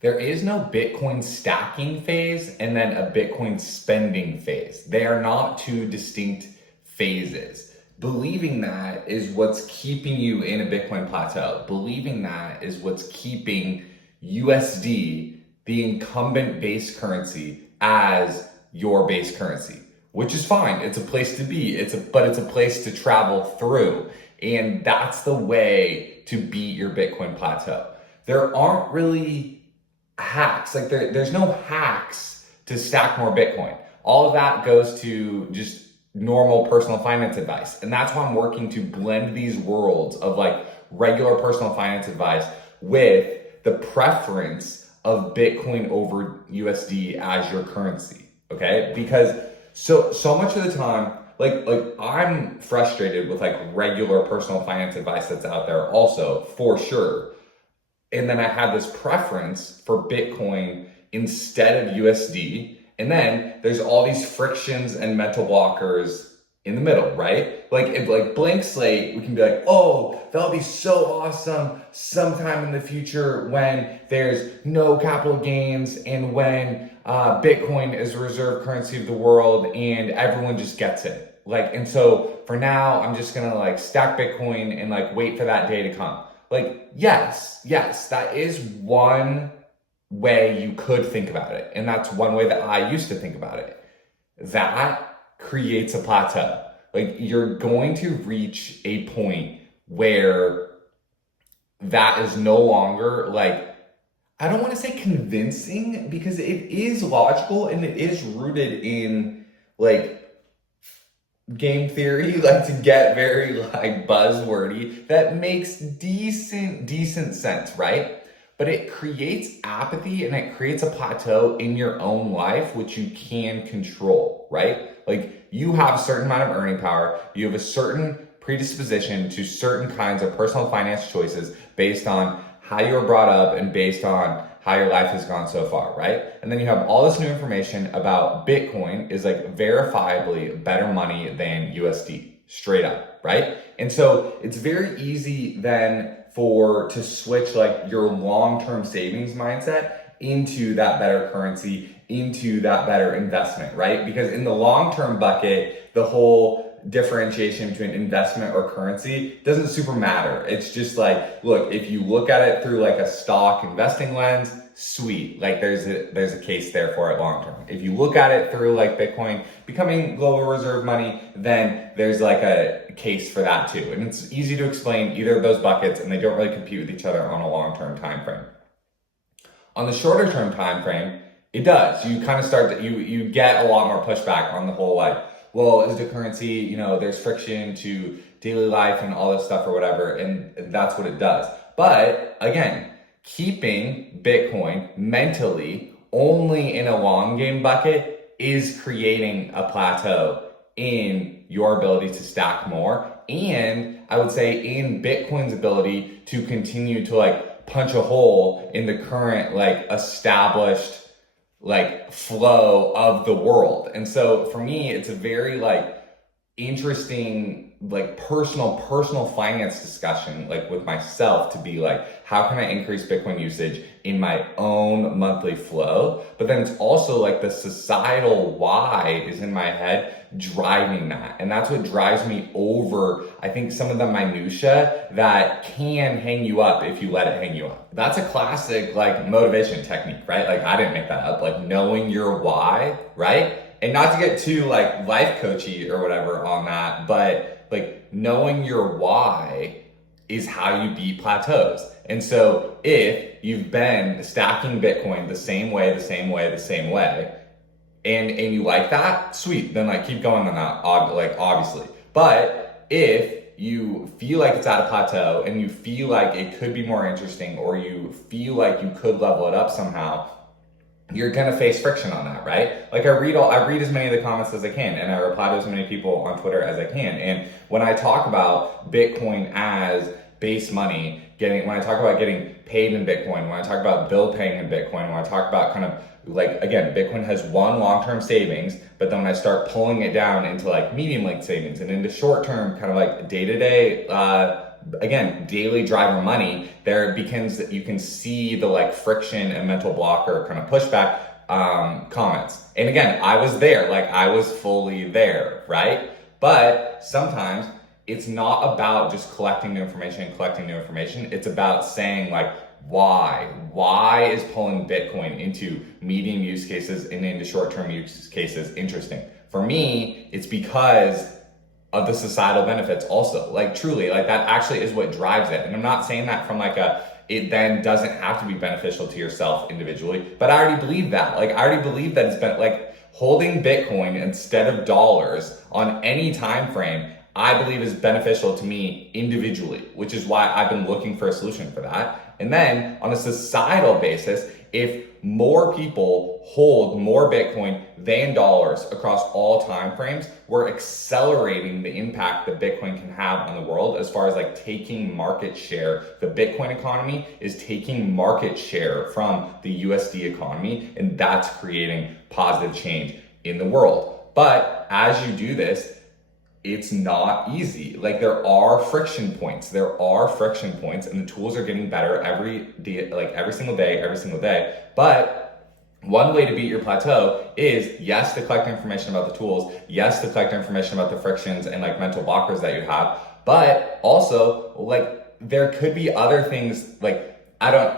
There is no Bitcoin stacking phase and then a Bitcoin spending phase. They are not two distinct phases. Believing that is what's keeping you in a Bitcoin plateau. Believing that is what's keeping USD, the incumbent base currency, as your base currency, which is fine. It's a place to be. But it's a place to travel through. And that's the way to beat your Bitcoin plateau. There aren't really hacks. Like there's no hacks to stack more Bitcoin. All of that goes to just normal personal finance advice. And that's why I'm working to blend these worlds of like regular personal finance advice with the preference of Bitcoin over USD as your currency. Okay? Because so much of the time, like I'm frustrated with like regular personal finance advice that's out there also, for sure. And then I have this preference for Bitcoin instead of USD. And then there's all these frictions and mental blockers in the middle, right? Like if like blank slate, we can be like, oh, that'll be so awesome sometime in the future when there's no capital gains and when Bitcoin is the reserve currency of the world and everyone just gets it. Like, and so for now, I'm just gonna like stack Bitcoin and like wait for that day to come. Like, yes, that is one way you could think about it. And that's one way that I used to think about it. That creates a plateau. Like, you're going to reach a point where that is no longer like, I don't want to say convincing because it is logical and it is rooted in like game theory, like to get very like buzzwordy, that makes decent sense, right? But it creates apathy and it creates a plateau in your own life, which you can control, right? Like you have a certain amount of earning power, you have a certain predisposition to certain kinds of personal finance choices based on how you were brought up and based on how your life has gone so far, right? And then you have all this new information about Bitcoin is like verifiably better money than USD, straight up, right? And so it's very easy then to switch like your long-term savings mindset into that better currency, into that better investment, right? Because in the long-term bucket, the whole differentiation between investment or currency doesn't super matter. It's just like, look, if you look at it through like a stock investing lens, sweet. Like there's a case there for it long term. If you look at it through like Bitcoin becoming global reserve money, then there's like a case for that too. And it's easy to explain either of those buckets and they don't really compete with each other on a long-term time frame. On the shorter term time frame, it does. You kind of start to, you get a lot more pushback on the whole like, well, is the currency, there's friction to daily life and all this stuff or whatever, and that's what it does. But again, keeping Bitcoin mentally only in a long game bucket is creating a plateau in your ability to stack more. And I would say in Bitcoin's ability to continue to like punch a hole in the current like established like flow of the world. And so for me, it's a very like interesting like personal finance discussion like with myself to be like, how can I increase Bitcoin usage in my own monthly flow? But then it's also like the societal why is in my head driving that. And that's what drives me over, I think, some of the minutia that can hang you up if you let it hang you up. That's a classic like motivation technique, right? Like I didn't make that up, like knowing your why, right? And not to get too like life coachy or whatever on that, but like knowing your why is how you beat plateaus. And so if you've been stacking Bitcoin the same way, and you like that, sweet, then like keep going on that, like obviously. But if you feel like it's at a plateau and you feel like it could be more interesting or you feel like you could level it up somehow, you're gonna face friction on that, right? Like I read as many of the comments as I can and I reply to as many people on Twitter as I can. And when I talk about Bitcoin as base money, when I talk about getting paid in Bitcoin, when I talk about bill paying in Bitcoin, when I talk about kind of like, again, Bitcoin has one long-term savings, but then when I start pulling it down into like medium-length savings and into short-term kind of like day-to-day again, daily driver money, there becomes that you can see the like friction and mental blocker kind of pushback comments. And again, I was there, like I was fully there, right? But sometimes it's not about just collecting new information. It's about saying like, why is pulling Bitcoin into medium use cases and into short-term use cases interesting? For me, it's because of the societal benefits also. Like truly, like that actually is what drives it. And I'm not saying that from like it then doesn't have to be beneficial to yourself individually, but I already believe that. Like I already believe that it's been like holding Bitcoin instead of dollars on any time frame, I believe is beneficial to me individually, which is why I've been looking for a solution for that. And then on a societal basis, if more people hold more Bitcoin than dollars across all time frames, we're accelerating the impact that Bitcoin can have on the world as far as like taking market share. The Bitcoin economy is taking market share from the USD economy, and that's creating positive change in the world. But as you do this, it's not easy. Like there are friction points, and the tools are getting better every day, like every single day. But one way to beat your plateau is, yes, to collect information about the tools, yes, to collect information about the frictions and like mental blockers that you have, but also like there could be other things. Like I don't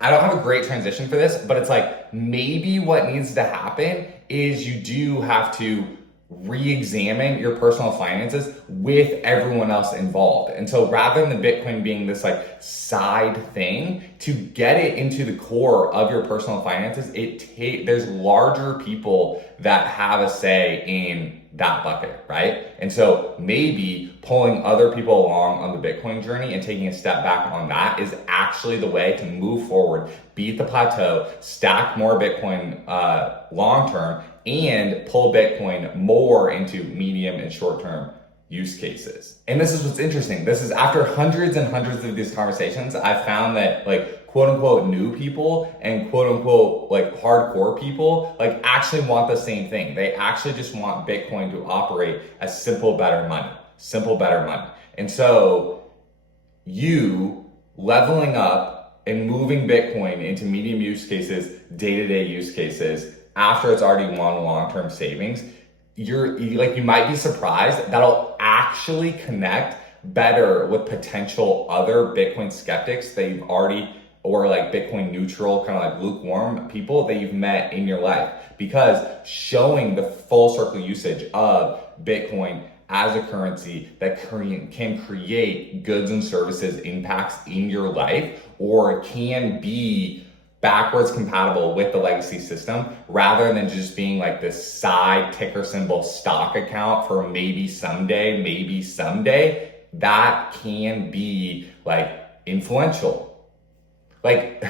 have a great transition for this, but it's like maybe what needs to happen is you do have to re-examine your personal finances with everyone else involved. And so rather than the Bitcoin being this like side thing, to get it into the core of your personal finances, there's larger people that have a say in that bucket, right? And so maybe pulling other people along on the Bitcoin journey and taking a step back on that is actually the way to move forward, beat the plateau, stack more Bitcoin long-term, and pull Bitcoin more into medium and short-term use cases. And this is what's interesting. This is after hundreds and hundreds of these conversations, I found that like quote unquote new people and quote unquote like hardcore people like actually want the same thing. They actually just want Bitcoin to operate as simple, better money. And so you leveling up and moving Bitcoin into medium use cases, day-to-day use cases, after it's already won long-term savings, you might be surprised that'll actually connect better with potential other Bitcoin skeptics that you've already, or like Bitcoin neutral, kind of like lukewarm people that you've met in your life, because showing the full circle usage of Bitcoin as a currency that can create goods and services impacts in your life, or can be backwards compatible with the legacy system, rather than just being like this side ticker symbol stock account for maybe someday, that can be like influential. Like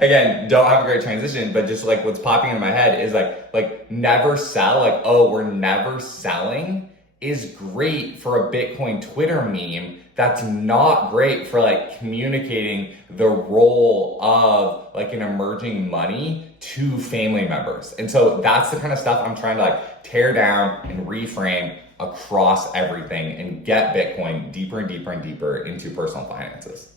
again, don't have a great transition, but just like what's popping in my head is like never sell, like, oh, we're never selling is great for a Bitcoin Twitter meme. That's not great for like communicating the role of like an emerging money to family members. And so that's the kind of stuff I'm trying to like tear down and reframe across everything and get Bitcoin deeper and deeper and deeper into personal finances.